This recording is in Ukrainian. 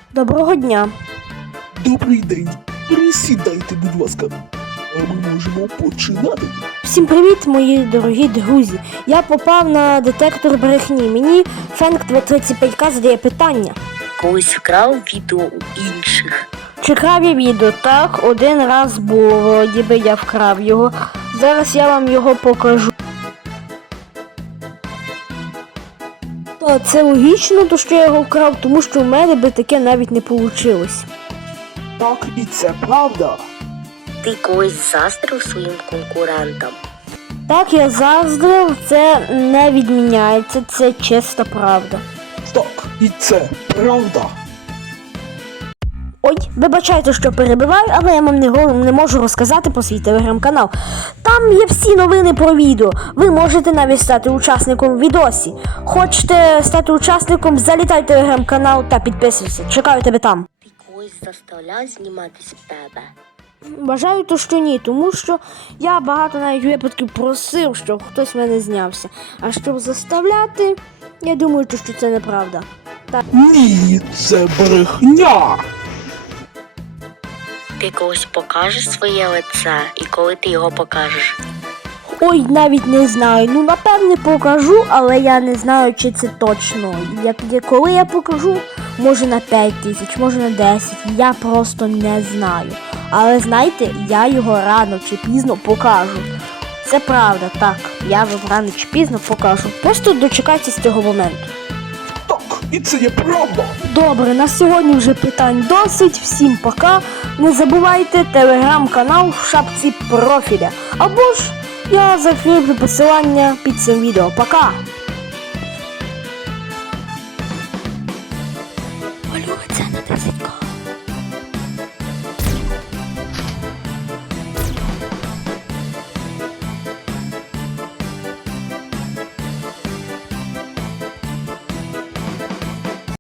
Доброго дня. Добрий день. Присідайте, будь ласка. А ми можемо починати. Всім привіт, мої дорогі друзі. Я попав на детектор брехні. Мені Фенк 35К задає питання. Колись вкрав відео у інших. Чи крав я відео? Так, один раз було, ніби я вкрав його. Зараз я вам його покажу. Та це логічно, то що я його вкрав, тому що в мене би таке навіть не вийшло. Так, і це правда. Ти колись заздрив своїм конкурентам. Так, я заздрив, це не відміняється, це чиста правда. Так, і це правда. Ой, вибачайте, що перебиваю, але я вам не можу розказати про свій телеграм-канал. Там є всі новини про відео. Ви можете навіть стати учасником в відосі. Хочете стати учасником, залітай в телеграм-канал та підписуйся. Чекаю тебе там. Ти когось заставляв зніматись в тебе. Бажаю то, що ні, тому що я багато навіть випадків просив, щоб хтось в мене знявся. А щоб заставляти, я думаю, що це неправда. Так. Ні, це брехня. Ти когось покажеш своє лице, і коли ти його покажеш. Ой, навіть не знаю. Ну, напевне, покажу, але я не знаю, чи це точно. Коли я покажу, може на 5 тисяч, може на 10. Я просто не знаю. Але знаєте, я його рано чи пізно покажу. Це правда, так. Я його рано чи пізно покажу. Просто дочекайтеся цього моменту. Так, і це є правда. Добре, на сьогодні вже питань досить. Всім пока. Не забувайте телеграм-канал в шапці профіля. Або ж я закріплю посилання під цим відео. Пока! Олю, це